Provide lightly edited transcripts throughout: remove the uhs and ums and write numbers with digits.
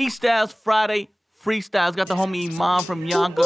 E-Stylez Friday Freestylez. Got the homie Iman from Yonkers.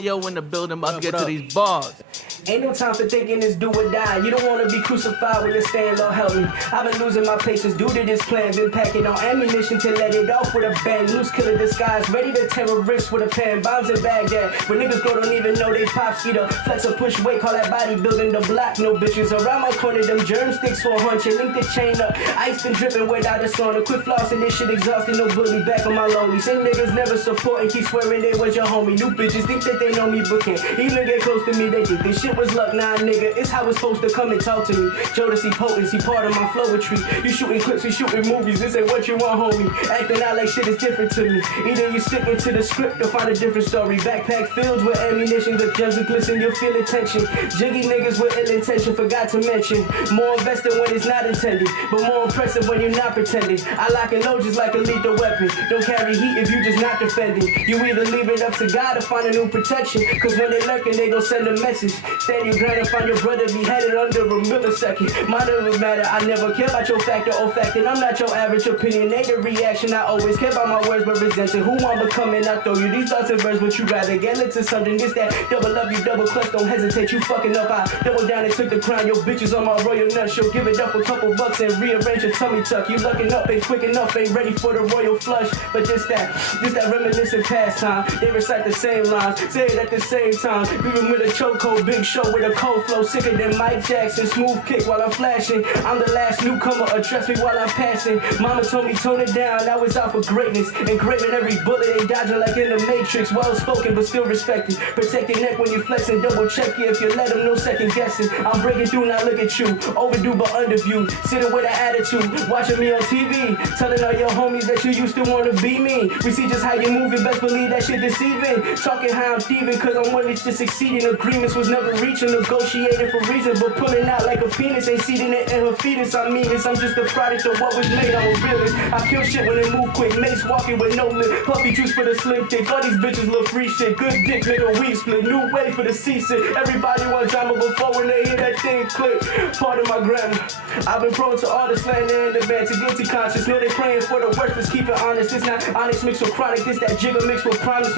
Yo in the building, about to get to these bars. Ain't no time for thinking it's do or die. You don't wanna be crucified when you're staying low, help me. I've been losing my patience due to this plan. Been packing on ammunition to let it off with a bang. Loose killer disguise, ready to terrorist with a pen. Bombs in Baghdad, but niggas grow don't even know they pops either. Flex or push weight, call that bodybuilding the block. No bitches around my corner, them germ sticks for a hunch. Link the chain up, ice been dripping without a sauna. Quit flossing, this shit exhausting, no bully back on my lonely. Same niggas never supporting, keep swearing they was your homie. New bitches think that they know me, but can't even get close to me. They think this shit was luck, nah nigga, it's how it's supposed to come and talk to me. Jodeci potency, part of my flowetry. You shooting clips, we shooting movies, this ain't what you want, homie. Acting out like shit is different to me. Either you sticking to the script or find a different story. Backpack filled with ammunition, the gems will glisten, you'll feel attention. Jiggy niggas with ill intention, forgot to mention. More invested when it's not intended, but more impressive when you're not pretending. I lock and load just like a lethal weapon. Don't carry heat if you just not defending. You either leave it up to God or find a new protection, cause when they lurking, they gon' send a message. Stand your ground and find your brother beheaded under a millisecond. Mine doesn't matter, I never care about your factor or fact, and I'm not your average opinionated reaction. I always care about my words but resenting who I'm becoming. I throw you these thoughts and words, but you rather get into something. This that double up, you double clutch, don't hesitate, you fucking up. I double down and took the crown, your bitches on my royal nuts. You'll give it up for a couple bucks and rearrange your tummy tuck. You looking up, ain't quick enough, ain't ready for the royal flush. But this that reminiscent pastime. They recite the same lines, say it at the same time. Leaving with a chokehold, big show with a cold flow, sicker than Mike Jackson. Smooth kick while I'm flashing. I'm the last newcomer, address me while I'm passing. Mama told me tone it down, I was out for greatness. Engraving every bullet and dodging like in the Matrix. Well spoken but still respected. Protect your neck when you flexing, double check you if you let them, no second guessing. I'm breaking through, now look at you. Overdue but underviewed, sitting with an attitude. Watching me on TV, telling all your homies that you used to want to be me. We see just how you moving, best believe that shit deceiving. Talking how I'm thieving, cause I'm willing to succeed in agreements. Was never reaching, negotiating for reason, but pulling out like a penis. Ain't seeding it in her fetus, I mean this. I'm just a product of what was made, I'm a realist. I kill shit when it move quick, mace walking with no lip. Puffy juice for the slim dick, all these bitches look free shit. Good dick, nigga, weed split, new way for the seasick. Everybody want drama before when they hear that thing click. Part of my grammar, I've been prone to all the slander and the bad, to guilty conscience. Know they praying for the worst, let's keep it honest. It's not onyx mixed with chronic, this that jigger mixed with promise.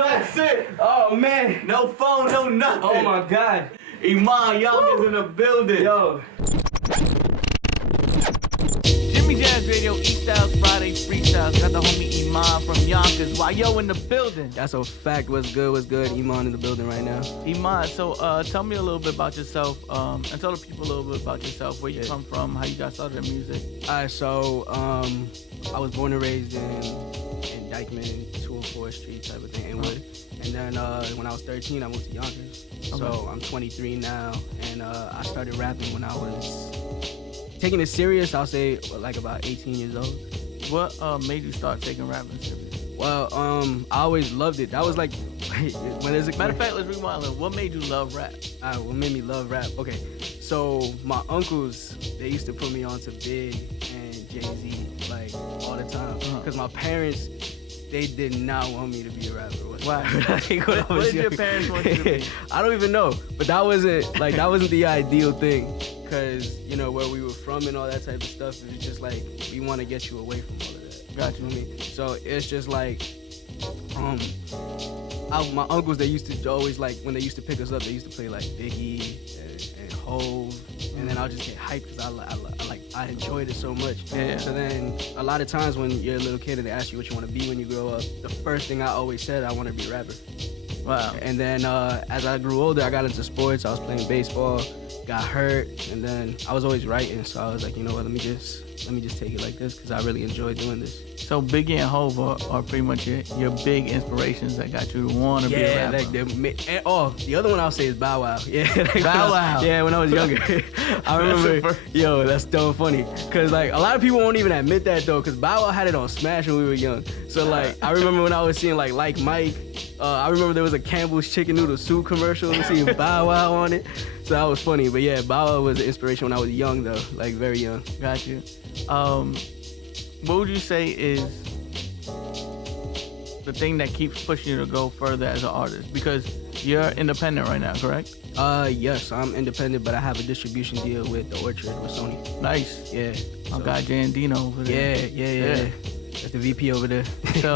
That's it. Oh man. No phone, no nothing. Oh my God. Iman, Yonkers in the building. Yo. Jimmy Jazz Radio, E-Stylez Friday Freestylez. Got the homie Iman from Yonkers. Yo in the building. That's a fact. What's good? What's good? Iman in the building right now. Iman, so tell me a little bit about yourself, and tell the people a little bit about yourself, where you come from, how you got started in music. Alright, so I was born and raised in Dykeman, 204 Street type of thing, Inwood. And then when I was 13, I moved to Yonkers. Okay. So I'm 23 now, and I started rapping when I was taking it serious. I'll say like about 18 years old. What made you start taking rapping serious? Well, I always loved it. That was like, when is it? Matter of fact, let's rewind. What made you love rap? What made me love rap? Okay, so my uncles, they used to put me on to Big and Jay-Z like all the time. Because my parents, they did not want me to be a rapper. Wow. Like, what did your parents want you to be? I don't even know. But that wasn't the ideal thing. Because, you know, where we were from and all that type of stuff, it was just like, we want to get you away from all of that. Got you. Know what I mean? So it's just like, my uncles, they used to always, like, when they used to pick us up, they used to play like Biggie and Hove. And then I'll just get hyped because I enjoyed it so much. Yeah. So then a lot of times when you're a little kid and they ask you what you want to be when you grow up, the first thing I always said, I want to be a rapper. Wow. And then as I grew older, I got into sports. I was playing baseball, got hurt, and then I was always writing. So I was like, you know what, let me just take it like this because I really enjoy doing this. So Biggie and Hove are pretty much your big inspirations that got you to want to be a rapper. The other one I'll say is Bow Wow. Yeah, like Bow Wow. Yeah, when I was younger. I remember, that's so funny. Because like a lot of people won't even admit that though, because Bow Wow had it on Smash when we were young. So like I remember when I was seeing like Mike, I remember there was a Campbell's chicken noodle soup commercial and seeing Bow Wow on it. So that was funny. But yeah, Bow Wow was an inspiration when I was young though, like very young. Got you. What would you say is the thing that keeps pushing you to go further as an artist? Because you're independent right now, correct? Yes, I'm independent, but I have a distribution deal with the Orchard with Sony. Nice. Yeah. My guy Jay and Dino over there. Yeah. That's the VP over there. So,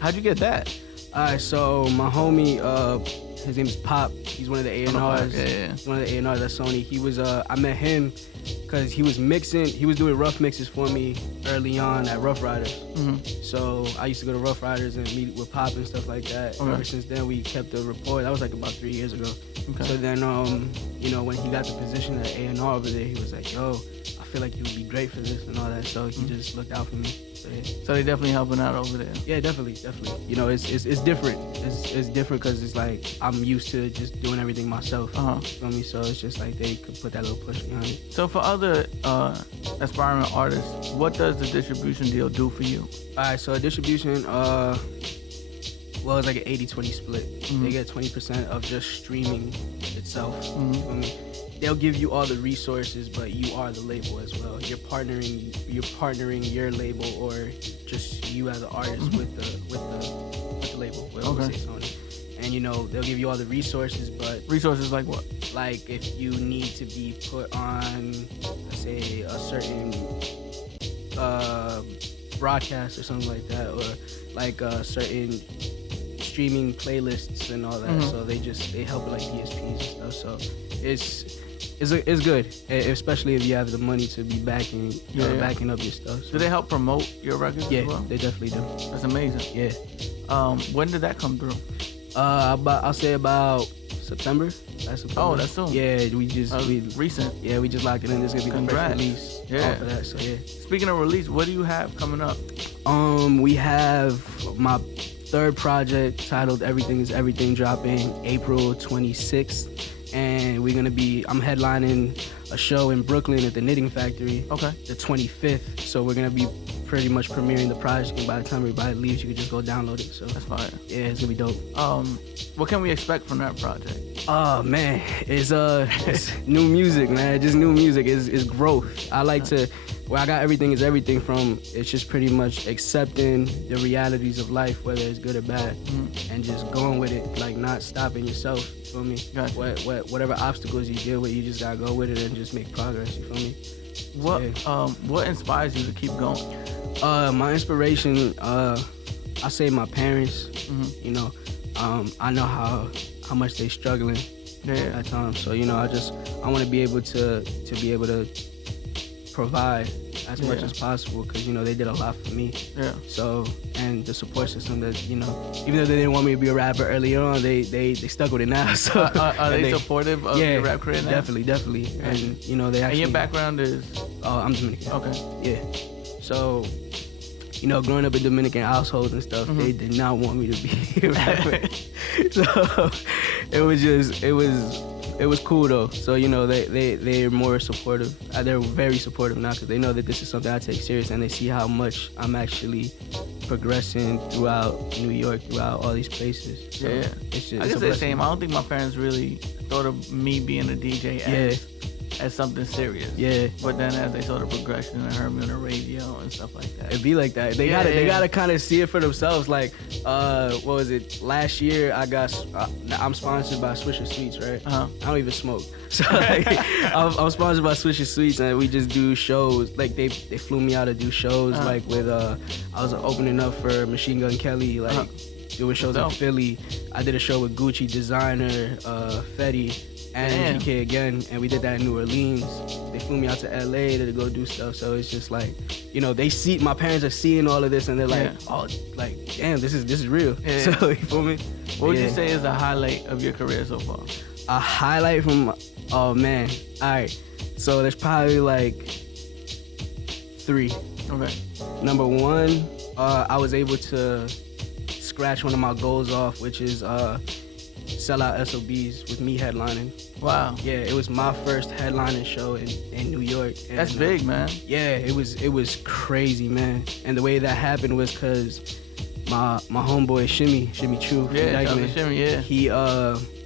how'd you get that? Alright, so my homie, his name is Pop. He's one of the A&Rs. Yeah. He's one of the A&Rs at Sony. He was, I met him because he was mixing. He was doing rough mixes for me early on at Rough Riders. So I used to go to Rough Riders and meet with Pop and stuff like that. Okay. Ever since then, we kept a rapport. That was like about 3 years ago. Okay. So then, you know, when he got the position at A&R over there, he was like, yo, I feel like you would be great for this and all that. So he just looked out for me. So, yeah. So they definitely helping out over there. Yeah, definitely. You know, it's different. It's different because it's like I'm used to just doing everything myself. You feel me? So it's just like they could put that little push behind it. So for other aspiring artists, what does the distribution deal do for you? All right, so distribution, well, it's like an 80-20 split. They get 20% of just streaming itself. You feel me? They'll give you all the resources, but you are the label as well. You're partnering your label or just you as an artist with the label. We'll say Sony. And you know, they'll give you all the resources, but Resources like what? like if you need to be put on, let's say, a certain broadcast or something like that, or like certain streaming playlists and all that. So they help with like DSPs and stuff. So it's good, especially if you have the money to be backing up your stuff. So. Do they help promote your records Yeah, as well? they definitely do. That's amazing. Yeah. When did that come through? I'll say about September. Oh, that's soon. Yeah, we recent. Yeah, we just locked it in. This is gonna be the first release. Yeah. Off of that. So yeah. Speaking of release, what do you have coming up? We have my third project titled Everything is Everything dropping April 26th. And I'm headlining a show in Brooklyn at the Knitting Factory. Okay. The 25th. So we're gonna be pretty much premiering the project, and by the time everybody leaves, you can just go download it. So That's fire. yeah, it's gonna be dope. What can we expect from that project? Oh man, it's new music, man. Just new music is growth. I like to, where I got Everything is Everything from, it's just pretty much accepting the realities of life, whether it's good or bad, and just going with it, like not stopping yourself. You feel me? Gotcha. Whatever obstacles you deal with, you just gotta go with it and just make progress. You feel me? What inspires you to keep going? My inspiration, I say my parents. You know, I know how much they struggling at times. So you know, I want to be able to provide as much as possible, because you know they did a lot for me. Yeah. So, and the support system that, you know, even though they didn't want me to be a rapper early on, they stuck with it now. So are they supportive of your rap career now? Definitely. Yeah. And you know, they actually. And your background is? I'm Dominican. Okay. Yeah. So, you know, growing up in Dominican households and stuff, they did not want me to be a rapper. So it was cool though. So you know, they're more supportive. They're very supportive now, because they know that this is something I take serious, and they see how much I'm actually progressing throughout New York, throughout all these places. So yeah. It's I guess the same. I don't think my parents really thought of me being a DJ as something serious. Yeah. But then as they saw the progression and heard me on the radio and stuff like that. It'd be like that. They gotta kind of see it for themselves. Like, what was it? Last year I'm sponsored by Swisher Sweets, right? I don't even smoke. So like, I'm sponsored by Swisher Sweets, and we just do shows. Like they flew me out to do shows. Like with I was opening up for Machine Gun Kelly, like doing shows in Philly. I did a show with Gucci Designer, Fetty, and GK again, and we did that in New Orleans. They flew me out to LA to go do stuff. So it's just like, you know, my parents are seeing all of this, and they're like, oh, like, damn, this is real. Yeah. So you feel me? What would you say is a highlight of your career so far? A highlight from, oh man, all right. So there's probably like 3. Okay. Number 1, I was able to scratch one of my goals off, which is sell out SOBs with me headlining. Wow. Yeah, it was my first headlining show in New York. And, that's big, man. Yeah, it was crazy, man. And the way that happened was because my homeboy Shimmy True. Shimmy, yeah. He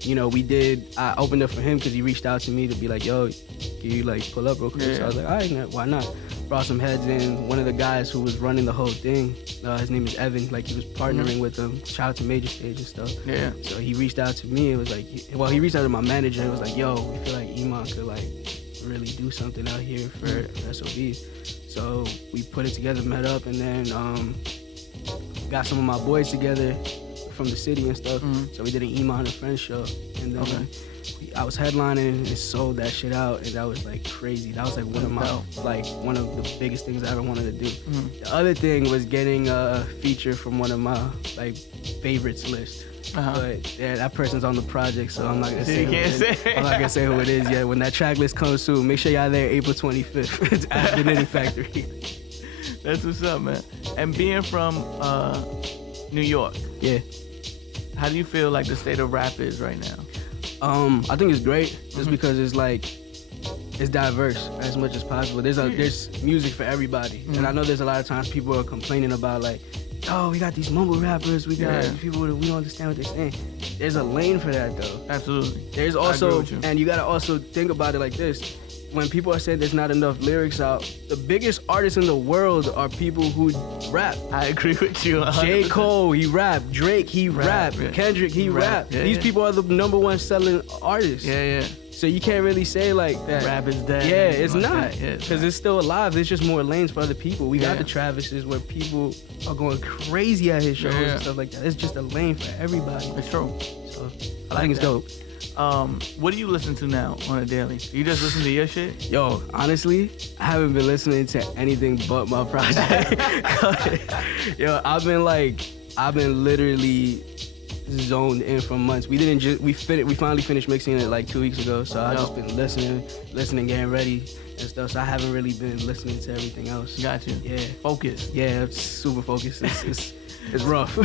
you know, I opened up for him because he reached out to me to be like, yo, can you like pull up real quick? So I was like, all right, why not? brought some heads in. One of the guys who was running the whole thing, his name is Evan, like he was partnering with them. Shout out to Major Stage and stuff. Yeah. So he reached out to me. It was like, he reached out to my manager. It was like, yo, we feel like Iman could like really do something out here for SOBs. So we put it together, met up, and then got some of my boys together from the city and stuff. So we did an Iman and Friends show, and then I was headlining and sold that shit out, and that was like crazy. That was like one of the biggest things I ever wanted to do. The other thing was getting a feature from one of my like favorites list. But yeah, that person's on the project, so I'm not gonna say. I'm not gonna say who it is yet. When that track list comes soon, make sure y'all there April 25th. It's at the Knitting Factory. That's what's up, man. And being from New York, yeah. How do you feel like the state of rap is right now? I think it's great, just because it's like it's diverse as much as possible. There's music for everybody, and I know there's a lot of times people are complaining about like, oh, we got these mumble rappers, we got people that we don't understand what they're saying. There's a lane for that though. Absolutely. There's also, and you gotta also think about it like this. When people are saying there's not enough lyrics out, the biggest artists in the world are people who rap. I agree with you 100%. J. Cole, he rap. Drake, he rap. Yeah. Kendrick, he rap. Yeah, These people are the #1 selling artists. Yeah. So you can't really say like that. Rap is dead. Yeah, it's not. That. Because it's still alive. There's just more lanes for other people. We got the Travises where people are going crazy at his shows and stuff like that. It's just a lane for everybody. It's true. So I think it's dope. What do you listen to now on a daily? You just listen to your shit? Yo, honestly, I haven't been listening to anything but my project. Yo, I've been literally zoned in for months. We finally finished mixing it like 2 weeks ago, so I've just been listening, getting ready and stuff. So I haven't really been listening to everything else. Got you. Yeah. Focus. Yeah, super focused. It's rough.